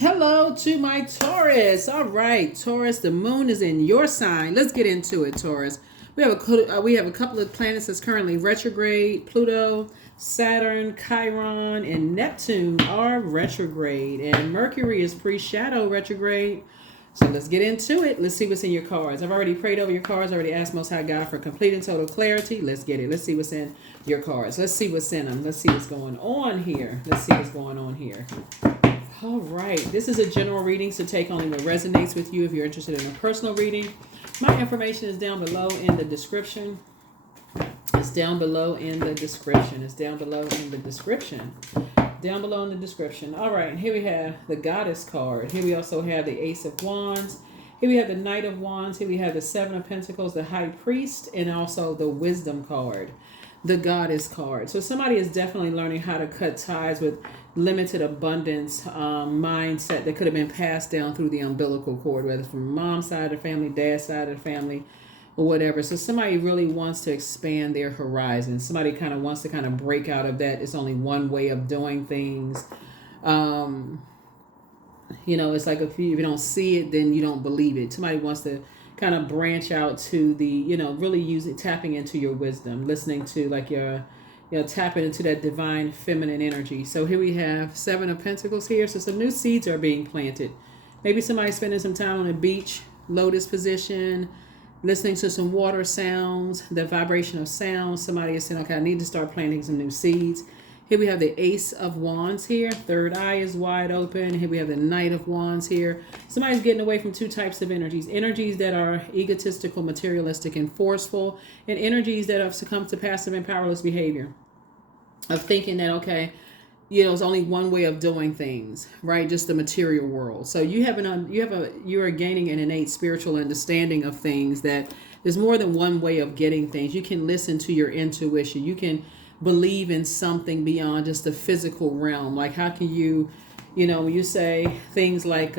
Hello to my Taurus. All right, Taurus, the moon is in your sign. Let's get into it, Taurus. We have a couple of planets that's currently retrograde. Pluto, Saturn, Chiron, and Neptune are retrograde, and Mercury is pre-shadow retrograde. So let's get into it. Let's see what's in your cards. I've already prayed over your cards. I already asked Most High God for complete and total clarity. Let's get it. Let's see what's in your cards. Let's see what's in them. Let's see what's going on here. Let's see what's going on here. All right. This is a general reading, so take only what resonates with you. If you're interested in a personal reading, my information is down below in the description. It's down below in the description. It's down below in the description. Down below in the description. All right. Here we have the Goddess card. Here we also have the Ace of Wands. Here we have the Knight of Wands. Here we have the Seven of Pentacles, the High Priest, and also the Wisdom card, the Goddess card. So somebody is definitely learning how to cut ties with limited abundance mindset that could have been passed down through the umbilical cord, whether from mom's side of the family, dad's side of the family, or whatever. So somebody really wants to expand their horizons. Somebody kind of wants to kind of break out of that. It's only one way of doing things. It's like if you don't see it, then you don't believe it. Somebody wants to kind of branch out to the, really use it, tapping into your wisdom, listening to like your, tapping into that divine feminine energy. So here we have Seven of Pentacles here. So some new seeds are being planted. Maybe somebody spending some time on the beach, lotus position, listening to some water sounds, the vibration of sound. Somebody is saying, okay, I need to start planting some new seeds. Here we have the Ace of Wands here. Third eye is wide open. Here we have the Knight of Wands here. Somebody's getting away from two types of energies. Energies that are egotistical, materialistic, and forceful. And energies that have succumbed to passive and powerless behavior. Of thinking that, okay, it's only one way of doing things, right? Just the material world. So you are gaining an innate spiritual understanding of things, that there's more than one way of getting things. You can listen to your intuition. You can believe in something beyond just the physical realm. Like how can you, when you say things like,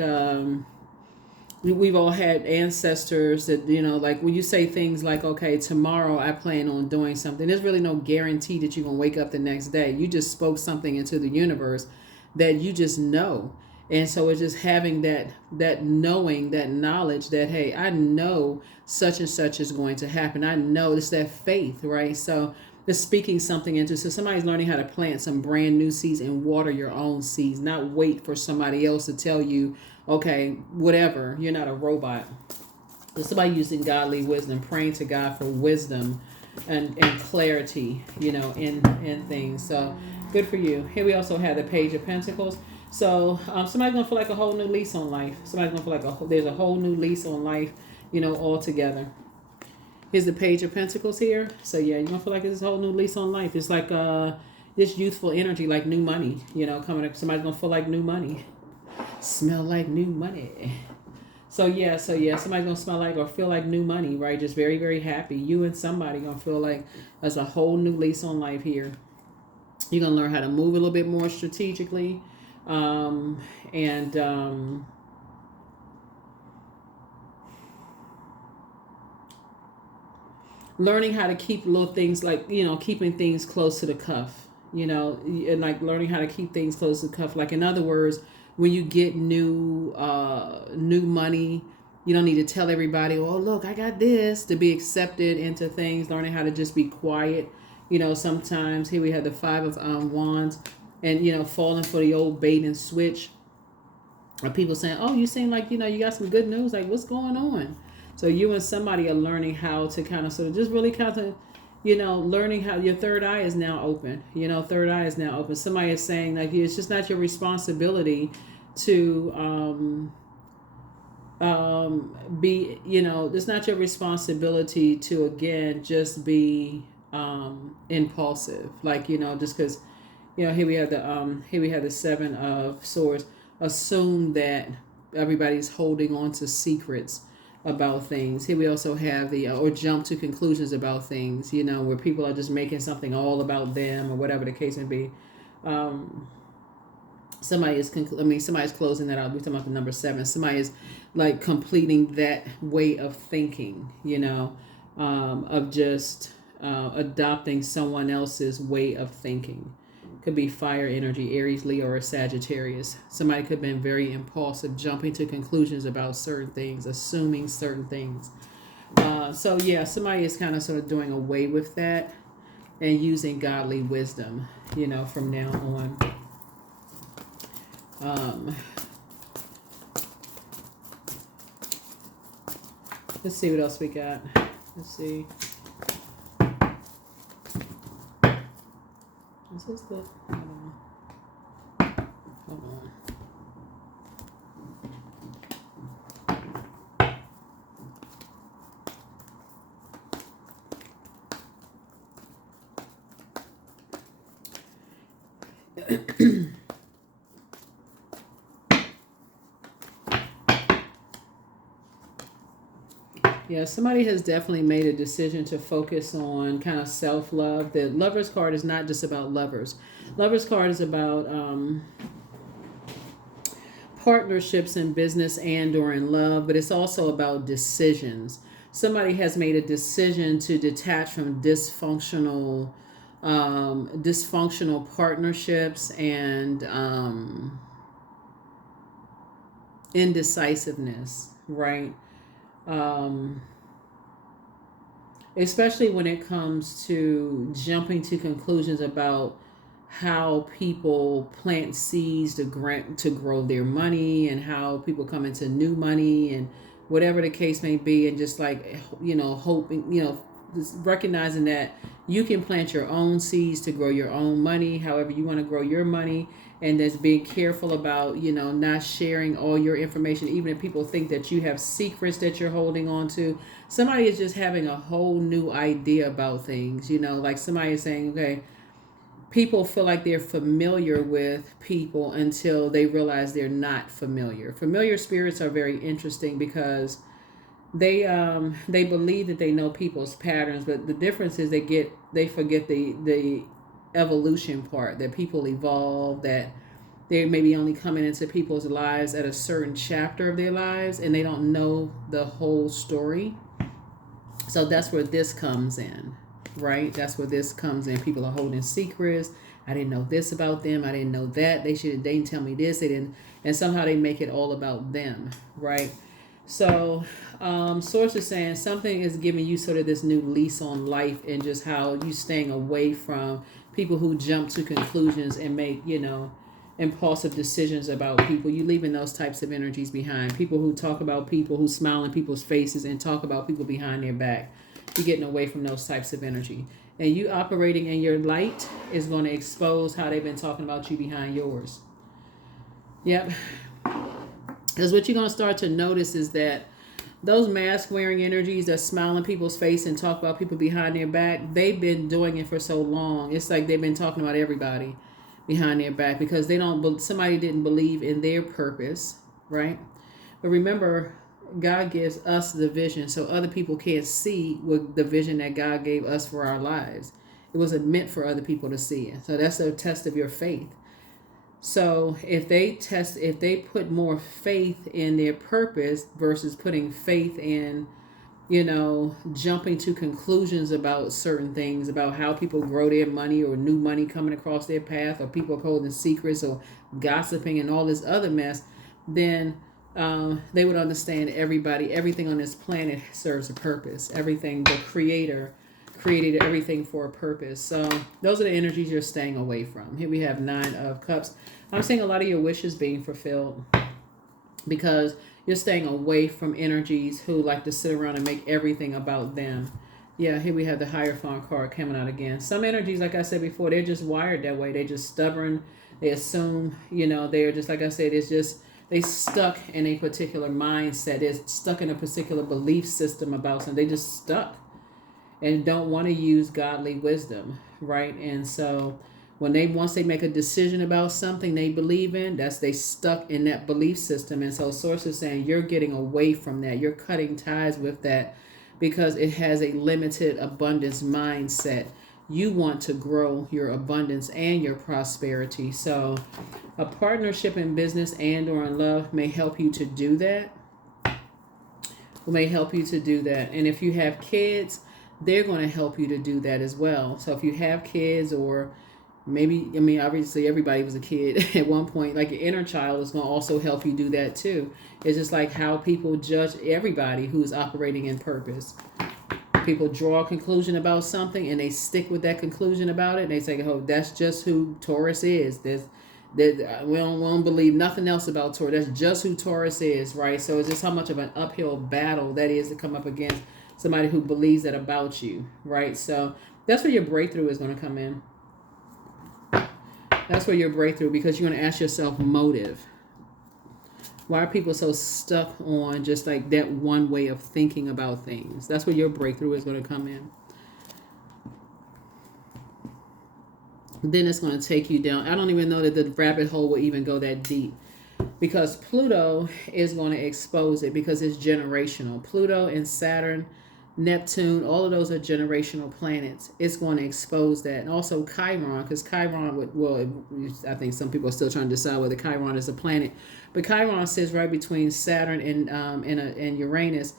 we've all had ancestors that, like when you say things like, okay, tomorrow I plan on doing something, there's really no guarantee that you're going to wake up the next day. You just spoke something into the universe that you just know. And so it's just having that knowing, that knowledge that, hey, I know such and such is going to happen. I know it's that faith, right? So it's speaking something into. So somebody's learning how to plant some brand new seeds and water your own seeds, not wait for somebody else to tell you, okay, whatever, you're not a robot. So somebody using godly wisdom, praying to God for wisdom and clarity, in things. So good for you. Here we also have the Page of Pentacles. So somebody's going to feel like a whole new lease on life. Somebody's going to feel like there's a whole new lease on life, altogether. Here's the Page of Pentacles here. So yeah, you're going to feel like there's a whole new lease on life. It's like this youthful energy, like new money, coming up. Somebody's going to feel like new money. Smell like new money. So yeah, somebody's gonna smell like or feel like new money, right? Just very, very happy. You and somebody gonna feel like there's a whole new lease on life here. You're gonna learn how to move a little bit more strategically, and learning how to keep little things like, keeping things close to the cuff, and like learning how to keep things close to the cuff. Like in other words, when you get new money, you don't need to tell everybody, oh, look, I got this, to be accepted into things. Learning how to just be quiet. Sometimes here we have the Five of Wands, and, falling for the old bait and switch. Or people saying, oh, you seem like, you got some good news. Like, what's going on? So you and somebody are learning how to kind of sort of just really kind of, learning how your third eye is now open. Third eye is now open. Somebody is saying like it's just not your responsibility to be, it's not your responsibility to again just be impulsive. Like, just because, here we have the Seven of Swords. Assume that everybody's holding on to secrets about things. Here we also have the or jump to conclusions about things, where people are just making something all about them or whatever the case may be. Somebody's closing that out. We're talking about the number 7. Somebody is like completing that way of thinking, of just adopting someone else's way of thinking. Could be fire energy, Aries, Leo, or Sagittarius. Somebody could have been very impulsive, jumping to conclusions about certain things, assuming certain things. So yeah, somebody is kind of sort of doing away with that and using godly wisdom, from now on. Let's see what else we got. Let's see. Is this the? Hold on. Yeah, somebody has definitely made a decision to focus on kind of self-love. The Lovers card is not just about lovers. Lovers card is about partnerships in business and or in love, but it's also about decisions. Somebody has made a decision to detach from dysfunctional partnerships and indecisiveness, right? Especially when it comes to jumping to conclusions about how people plant seeds to grow their money, and how people come into new money, and whatever the case may be, and just like hoping, just recognizing that you can plant your own seeds to grow your own money however you want to grow your money, and just being careful about not sharing all your information, even if people think that you have secrets that you're holding on to. Somebody is just having a whole new idea about things, like somebody is saying, okay, people feel like they're familiar with people until they realize they're not familiar. Familiar spirits are very interesting because they believe that they know people's patterns, but the difference is they forget the evolution part, that people evolve, that they maybe only coming into people's lives at a certain chapter of their lives, and they don't know the whole story. So that's where this comes in, right? That's where this comes in. People are holding secrets. I didn't know this about them. I didn't know that. They didn't tell me this. They didn't, and somehow they make it all about them, right? So, source is saying something is giving you sort of this new lease on life, and just how you staying away from people who jump to conclusions and make, impulsive decisions about people. You leaving those types of energies behind. People who talk about people, who smile in people's faces and talk about people behind their back. You're getting away from those types of energy. And you operating in your light is going to expose how they've been talking about you behind yours. Yep. Because what you're going to start to notice is that those mask wearing energies that smile in people's face and talk about people behind their back, they've been doing it for so long. It's like they've been talking about everybody behind their back because somebody didn't believe in their purpose, right? But remember, God gives us the vision so other people can't see what the vision that God gave us for our lives. It wasn't meant for other people to see it. So that's a test of your faith. So if they put more faith in their purpose versus putting faith in, jumping to conclusions about certain things, about how people grow their money, or new money coming across their path, or people holding secrets, or gossiping and all this other mess, then they would understand everything on this planet serves a purpose. Everything, the Creator created everything for a purpose. So those are the energies you're staying away from. Here we have 9 of Cups. I'm seeing a lot of your wishes being fulfilled because you're staying away from energies who like to sit around and make everything about them. Yeah, here we have the Hierophant card coming out again. Some energies, like I said before, they're just wired that way. They're just stubborn. They assume, they're just, like I said, it's just, they stuck in a particular mindset. They're stuck in a particular belief system about something. They just stuck and don't want to use godly wisdom, right? And so once they make a decision about something they believe in, they stuck in that belief system. And so Source is saying you're getting away from that. You're cutting ties with that because it has a limited abundance mindset. You want to grow your abundance and your prosperity. So a partnership in business and or in love may help you to do that. And if you have kids, they're going to help you to do that as well. So if you have kids, or Maybe, I mean, obviously everybody was a kid at one point. Like your inner child is going to also help you do that too. It's just like how people judge everybody who's operating in purpose. People draw a conclusion about something and they stick with that conclusion about it. And they say, oh, that's just who Taurus is. We don't believe nothing else about Taurus. That's just who Taurus is, right? So it's just how much of an uphill battle that is to come up against somebody who believes that about you, right? So that's where your breakthrough is going to come in. That's where your breakthrough, because you're going to ask yourself motive. Why are people so stuck on just like that one way of thinking about things? That's where your breakthrough is going to come in. Then it's going to take you down. I don't even know that the rabbit hole will even go that deep, because Pluto is going to expose it, because it's generational. Pluto and Saturn, Neptune, all of those are generational planets. It's going to expose that. And also Chiron, because Chiron I think some people are still trying to decide whether Chiron is a planet, but Chiron sits right between Saturn and Uranus,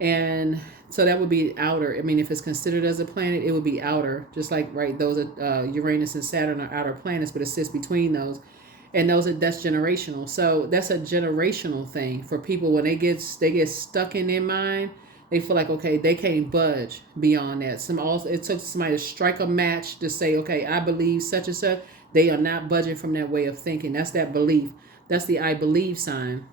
and so that would be outer. I mean, if it's considered as a planet, it would be outer, just like, right, those are Uranus and Saturn are outer planets, but it sits between those. And that's generational. So that's a generational thing for people. When they get stuck in their mind, they feel like, okay, they can't budge beyond that. It took somebody to strike a match to say, okay, I believe such and such. They are not budging from that way of thinking. That's that belief. That's the I believe sign.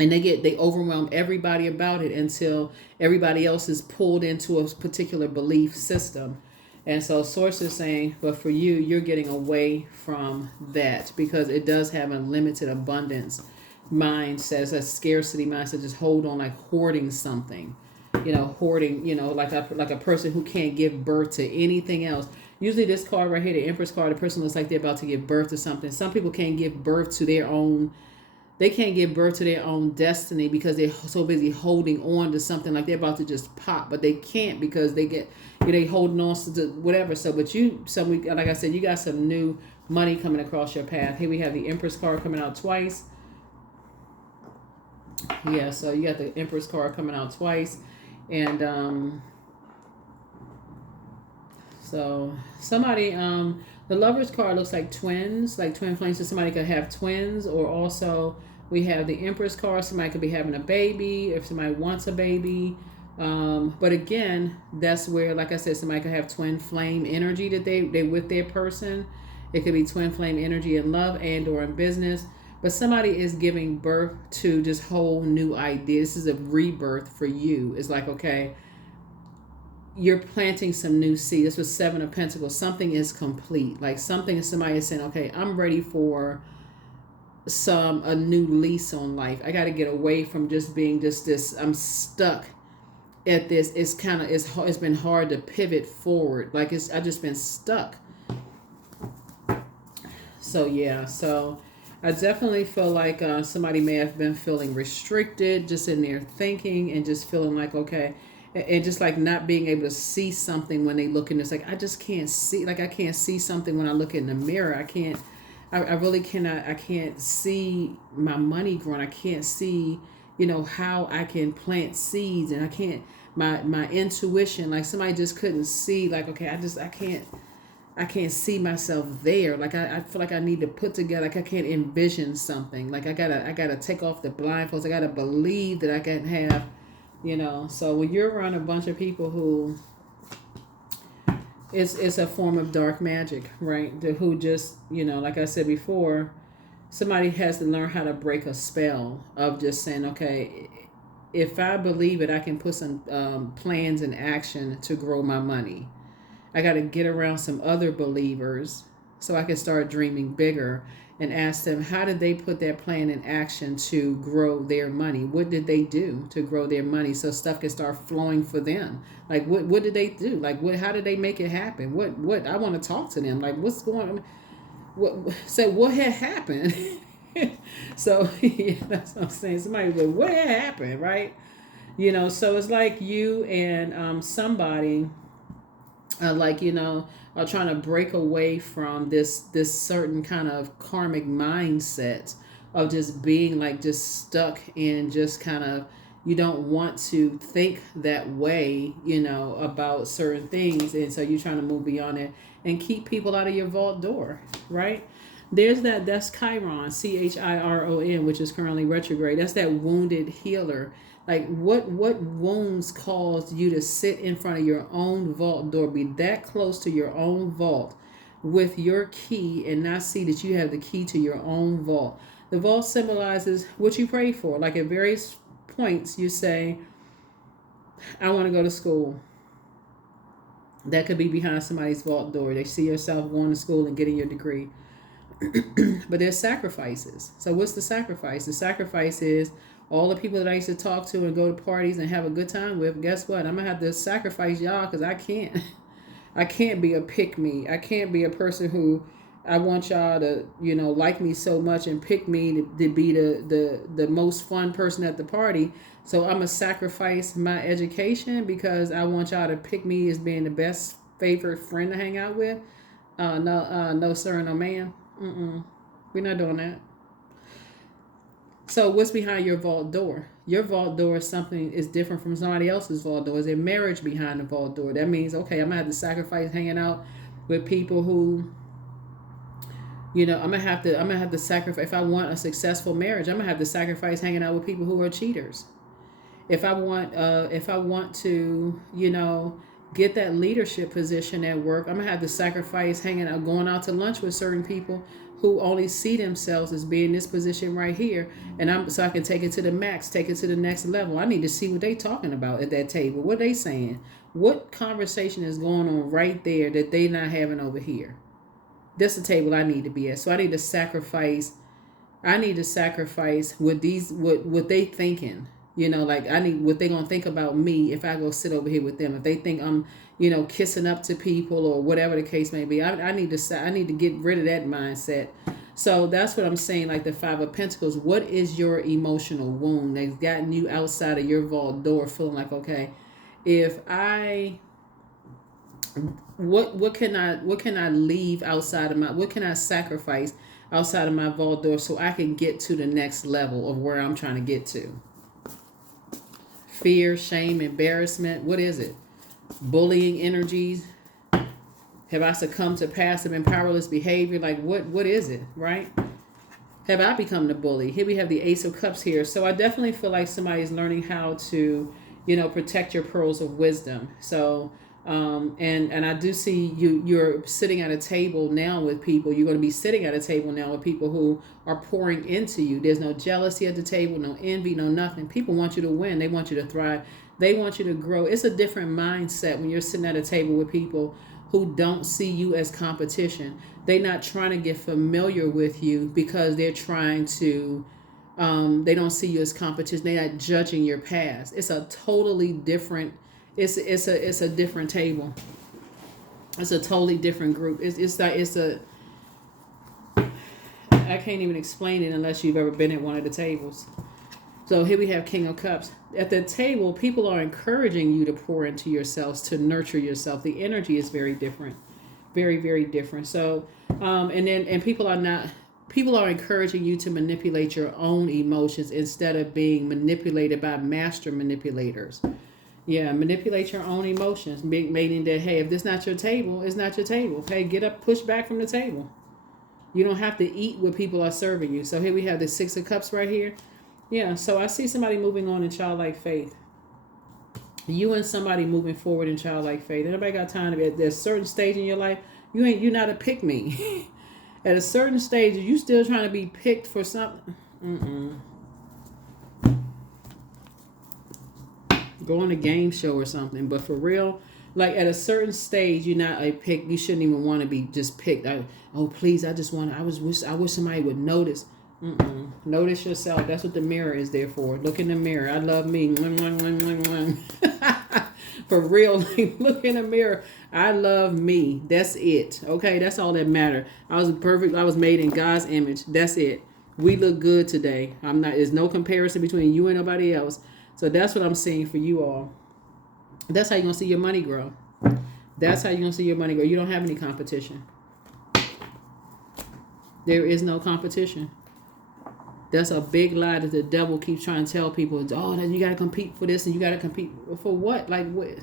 And they overwhelm everybody about it until everybody else is pulled into a particular belief system. And so Source is saying, but for you, you're getting away from that, because it does have a limited abundance mindset. It's a scarcity mindset. Just hold on, like hoarding something, hoarding, like a person who can't give birth to anything else. Usually this card right here, the Empress card, the person looks like they're about to give birth to something. Some people can't give birth to their own. They can't give birth to their own destiny because they're so busy holding on to something, like they're about to just pop, but they can't because they holding on to whatever. So, like I said, you got some new money coming across your path. Here we have the Empress card coming out twice. Yeah, so you got the Empress card coming out twice, and so somebody the Lovers card looks like twins, like twin flames. So somebody could have twins, or also we have the Empress card. Somebody could be having a baby if somebody wants a baby. But again, that's where, like I said, somebody could have twin flame energy that they with their person. It could be twin flame energy in love and or in business. But somebody is giving birth to just whole new ideas. This is a rebirth for you. It's like, okay, you're planting some new seed. This was Seven of Pentacles. Something is complete. Like somebody is saying, okay, I'm ready for a new lease on life. I got to get away from just being just this. I'm stuck at this. It's been hard to pivot forward. Like I've just been stuck. So yeah, so I definitely feel like somebody may have been feeling restricted just in their thinking, and just feeling like, okay, and just like not being able to see something when they look in. It's like, I just can't see, like I can't see something when I look in the mirror. I really cannot, I can't see my money growing. I can't see, how I can plant seeds, and I can't, my intuition, like somebody just couldn't see, like, okay, I can't see myself there. Like I feel like I need to put together, like I can't envision something. Like I gotta take off the blindfolds. I gotta believe that I can have, So when you're around a bunch of people who, it's a form of dark magic, right? Who just, like I said before, somebody has to learn how to break a spell of just saying, okay, if I believe it, I can put some plans in action to grow my money. I got to get around some other believers so I can start dreaming bigger, and ask them, how did they put their plan in action to grow their money? What did they do to grow their money so stuff can start flowing for them? Like, what did they do? Like, how did they make it happen? What I want to talk to them. Like, what's going on? What had happened? So, yeah, that's what I'm saying. Somebody said, what had happened, right? So it's like you and somebody, are trying to break away from this certain kind of karmic mindset of just being like just stuck in just kind of, you don't want to think that way, about certain things. And so you're trying to move beyond it and keep people out of your vault door, right? That's Chiron, Chiron, which is currently retrograde. That's that wounded healer. Like what wounds caused you to sit in front of your own vault door, be that close to your own vault with your key and not see that you have the key to your own vault? The vault symbolizes what you pray for. Like at various points you say, I want to go to school. That could be behind somebody's vault door. They see yourself going to school and getting your degree. But there's sacrifices. So what's the sacrifice? The sacrifice is all the people that I used to talk to and go to parties and have a good time with. Guess what? I'm gonna have to sacrifice y'all because I can't be a pick me. I can't be a person who I want y'all to like me so much and pick me to be the most fun person at the party. So I'm gonna sacrifice my education because I want y'all to pick me as being the best favorite friend to hang out with. No sir, no ma'am. We're not doing that. So what's behind your vault door? Your vault door is different from somebody else's vault door. Is a marriage behind the vault door. That means, okay, I'm gonna have to sacrifice hanging out with people who, I'm gonna have to sacrifice. If I want a successful marriage, I'm gonna have to sacrifice hanging out with people who are cheaters. If I want to, get that leadership position at work, I'm gonna have to sacrifice hanging out, going out to lunch with certain people who only see themselves as being in this position right here, and so I can take it to the max, take it to the next level. I need to see what they talking about at that table. What they saying? What conversation is going on right there that they not having over here? That's the table I need to be at. So I need to sacrifice. What they thinking. Like I need what they gonna think about me if I go sit over here with them. If they think I'm, kissing up to people or whatever the case may be, I need to get rid of that mindset. So that's what I'm saying. Like the Five of Pentacles, what is your emotional wound that's gotten you outside of your vault door, feeling like, okay, what can I leave outside of what can I sacrifice outside of my vault door so I can get to the next level of where I'm trying to get to? Fear, shame, embarrassment. What is it? Bullying energies. Have I succumbed to passive and powerless behavior? Like what is it, right? Have I become the bully? Here we have the Ace of Cups here. So I definitely feel like somebody's learning how to, protect your pearls of wisdom. So and I do see you're sitting at a table now with people. You're going to be sitting at a table now with people who are pouring into you. There's no jealousy at the table, no envy, no nothing. People want you to win. They want you to thrive. They want you to grow. It's a different mindset when you're sitting at a table with people who don't see you as competition. They're not trying to get familiar with you because they're trying to, they don't see you as competition. They're not judging your past. It's a totally different, it's a different table. It's a totally different group. I can't even explain it unless you've ever been at one of the tables. So here we have King of Cups. At the table, people are encouraging you to pour into yourselves, to nurture yourself. The energy is very different. Very, very different. So, and people are encouraging you to manipulate your own emotions instead of being manipulated by master manipulators. Yeah, manipulate your own emotions, meaning that, hey, if this is not your table, it's not your table. Hey, get up, push back from the table. You don't have to eat what people are serving you. So here we have the Six of Cups right here. Yeah, so I see somebody moving on in childlike faith. You and somebody moving forward in childlike faith. Anybody got time to be at a certain stage in your life? You're not a pick me. At a certain stage, you still trying to be picked for something. Go on a game show or something. But for real, like at a certain stage, you're not a pick. You shouldn't even want to be just picked. Please, I wish somebody would notice. Notice yourself. That's what the mirror is there for. Look in the mirror. I love me. For real, look in the mirror. I love me. That's it. Okay, that's all that matters. I was perfect. I was made in God's image. That's it. We look good today. There's no comparison between you and nobody else. So that's what I'm seeing for you all. That's how you're gonna see your money grow. That's how you're gonna see your money grow. You don't have any competition. There is no competition. That's a big lie that the devil keeps trying to tell people. Oh, then you got to compete for this and you got to compete for what? Like what?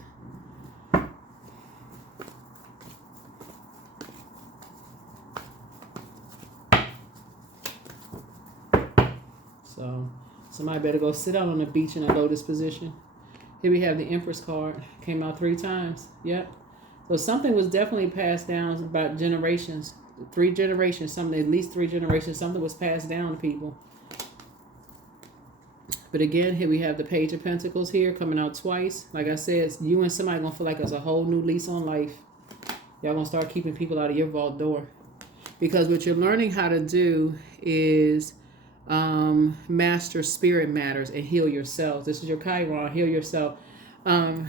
So somebody better go sit out on the beach in a lotus position. Here we have the Empress card. Came out 3 times. Yep. So something was definitely passed down about generations. 3 generations, something, at least 3 generations, something was passed down to people. But again, here we have the Page of Pentacles here coming out twice. Like I said, you and somebody going to feel like it's a whole new lease on life. Y'all going to start keeping people out of your vault door. Because what you're learning how to do is master spirit matters and heal yourself. This is your Chiron, heal yourself. And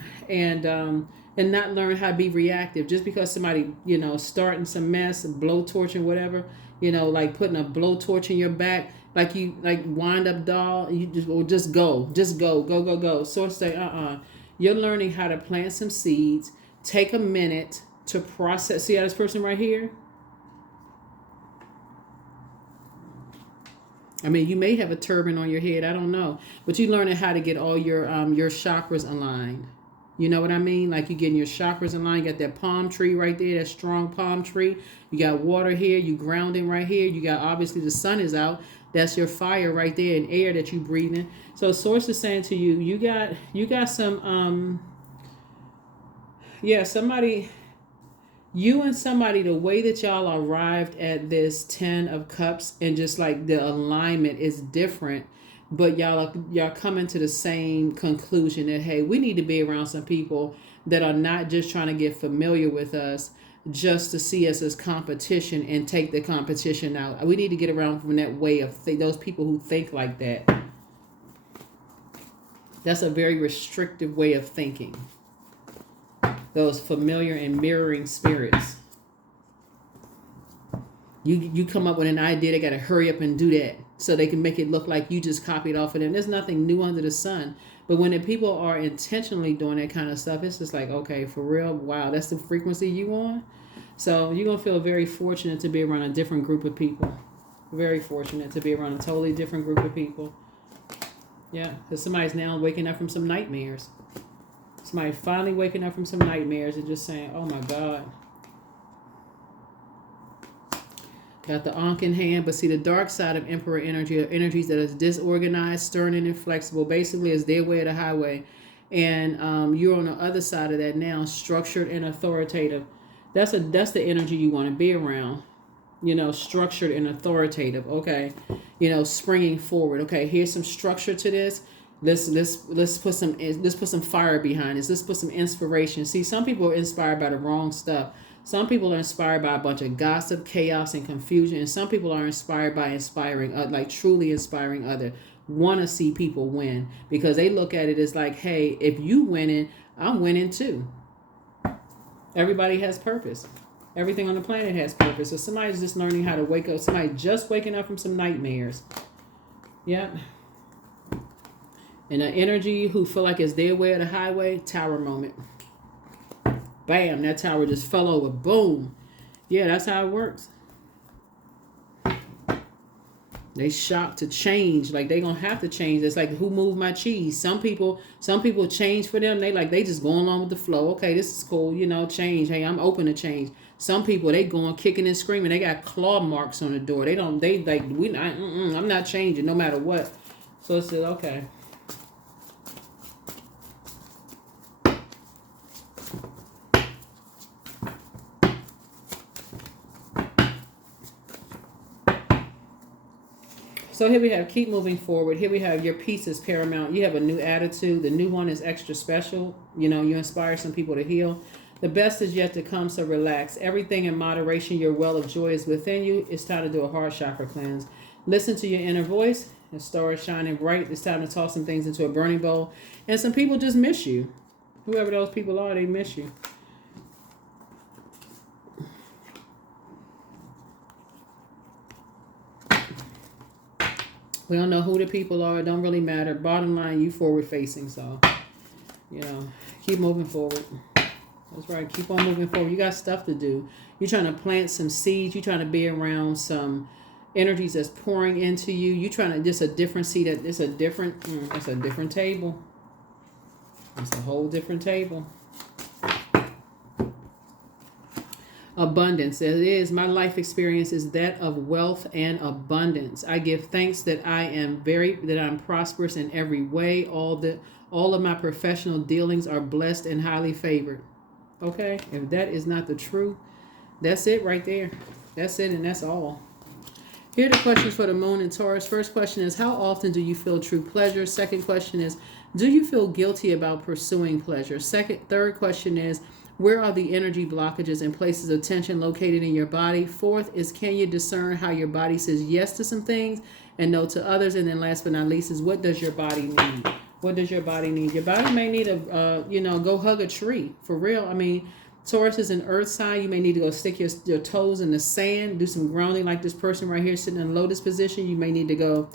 not learn how to be reactive. Just because somebody, starting some mess, blowtorch and whatever, like putting a blowtorch in your back, like you, like wind up doll, you just go. Source say, You're learning how to plant some seeds. Take a minute to process. See how this person right here? I mean, you may have a turban on your head. I don't know. But you're learning how to get all your chakras aligned. You know what I mean? Like you getting your chakras aligned. You got that palm tree right there, that strong palm tree. You got water here. You grounding right here. You got, obviously, the sun is out. That's your fire right there and air that you breathing. So Source is saying to you, you got some, somebody... You and somebody, the way that y'all arrived at this 10 of Cups and just like the alignment is different, but y'all coming to the same conclusion that, hey, we need to be around some people that are not just trying to get familiar with us just to see us as competition and take the competition out. We need to get around from that way of those people who think like that. That's a very restrictive way of thinking. Those familiar and mirroring spirits. You come up with an idea, they got to hurry up and do that so they can make it look like you just copied off of them. There's nothing new under the sun. But when the people are intentionally doing that kind of stuff, it's just like, okay, for real, wow, that's the frequency you on? So you're going to feel very fortunate to be around a different group of people. Very fortunate to be around a totally different group of people. Yeah, because somebody's now waking up from some nightmares. Somebody finally waking up from some nightmares and just saying, oh my God. Got the Ankh in hand, but see the dark side of Emperor energy are energies that is disorganized, stern, and inflexible. Basically, it's their way of the highway. And you're on the other side of that now, structured and authoritative. That's the energy you want to be around. Structured and authoritative. Okay. Springing forward. Okay, here's some structure to this. Let's put some fire behind this. Let's put some inspiration. See, some people are inspired by the wrong stuff. Some people are inspired by a bunch of gossip, chaos, and confusion. And some people are inspired by truly inspiring others. Want to see people win because they look at it as like, hey, if you winning, I'm winning too. Everybody has purpose. Everything on the planet has purpose. So somebody's just learning how to wake up. Somebody just waking up from some nightmares. Yep. And an energy who feel like it's their way of the highway, tower moment. Bam, that tower just fell over. Boom. Yeah, that's how it works. They shocked to change. Like they gonna have to change. It's like who moved my cheese? Some people change for them. They just going along with the flow. Okay, this is cool, change. Hey, I'm open to change. Some people they going kicking and screaming. They got claw marks on the door. I'm not changing no matter what. So it says, okay. So here we have keep moving forward. Here we have your peace is paramount. You have a new attitude. The new one is extra special. You inspire some people to heal. The best is yet to come, so relax. Everything in moderation. Your well of joy is within you. It's time to do a heart chakra cleanse. Listen to your inner voice. The star is shining bright. It's time to toss some things into a burning bowl. And some people just miss you. Whoever those people are, they miss you. We don't know who the people are. It don't really matter. Bottom line, you forward facing. So, keep moving forward. That's right. Keep on moving forward. You got stuff to do. You're trying to plant some seeds. You're trying to be around some energies that's pouring into you. You trying to just a different seat. It's a different. It's a different table. It's a whole different table. Abundance. It is. My life experience is that of wealth and abundance. I give thanks that I'm prosperous in every way. All of my professional dealings are blessed and highly favored. Okay? If that is not the truth, that's it right there. That's it, and that's all. Here are the questions for the moon and Taurus. First question is, how often do you feel true pleasure? Second question is, do you feel guilty about pursuing pleasure? Third question is, where are the energy blockages and places of tension located in your body? Fourth is, can you discern how your body says yes to some things and no to others? And then last but not least is, what does your body need? What does your body need? Your body may need go hug a tree. For real. I mean, Taurus is an earth sign. You may need to go stick your toes in the sand, do some grounding like this person right here sitting in lotus position. You may need to go,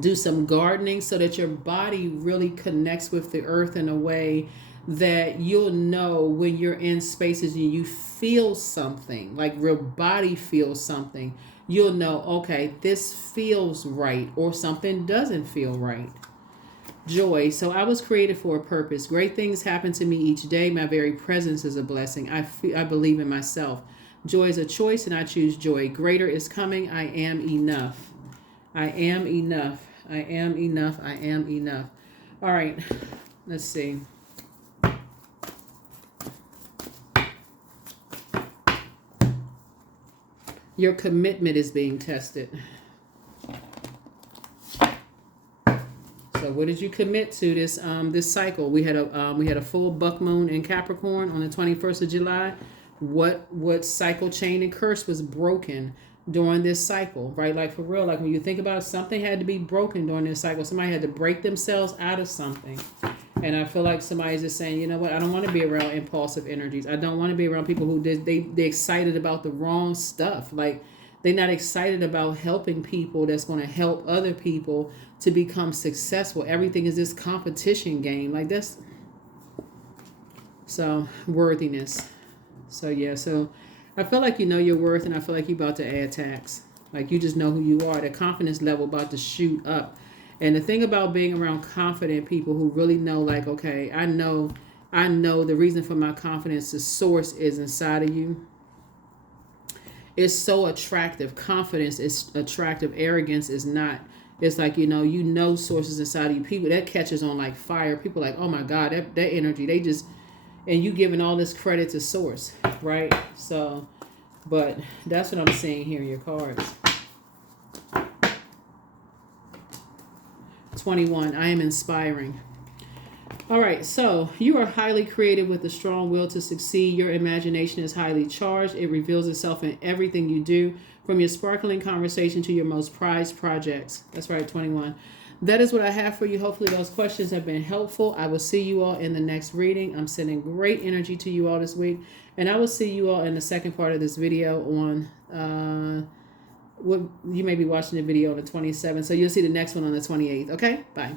do some gardening so that your body really connects with the earth in a way that you'll know when you're in spaces and you feel something, like your body feels something, you'll know, okay, this feels right, or something doesn't feel right. Joy. So I was created for a purpose. Great things happen to me each day. My very presence is a blessing. I believe in myself. Joy is a choice, and I choose joy. Greater is coming. I am enough. I am enough. I am enough. I am enough. All right. Let's see. Your commitment is being tested. So what did you commit to this cycle? We had a full buck moon in Capricorn on the 21st of July. What cycle, chain, and curse was broken during this cycle, right? Like, for real, like when you think about it, something had to be broken during this cycle. Somebody had to break themselves out of something. And I feel like somebody's just saying, you know what, I don't want to be around impulsive energies. I don't want to be around people who they're excited about the wrong stuff. Like, they're not excited about helping people that's going to help other people to become successful. Everything is this competition game. Like, that's... So, worthiness. So, yeah. So, I feel like you know your worth, and I feel like you're about to add tax. Like, you just know who you are. The confidence level about to shoot up. And the thing about being around confident people who really know, like, okay, I know the reason for my confidence, the source is inside of you. It's so attractive. Confidence is attractive. Arrogance is not. It's like, sources inside of you. People, that catches on like fire. People like, oh my God, that energy, they just, and you giving all this credit to source, right? So, but that's what I'm seeing here in your cards. 21, I am inspiring. All right, so you are highly creative with a strong will to succeed. Your imagination is highly charged. It reveals itself in everything you do, from your sparkling conversation to your most prized projects. That's right, 21. That is what I have for you. Hopefully those questions have been helpful. I will see you all in the next reading. I'm sending great energy to you all this week. And I will see you all in the second part of this video on... you may be watching the video on the 27th, so you'll see the next one on the 28th. Okay, bye.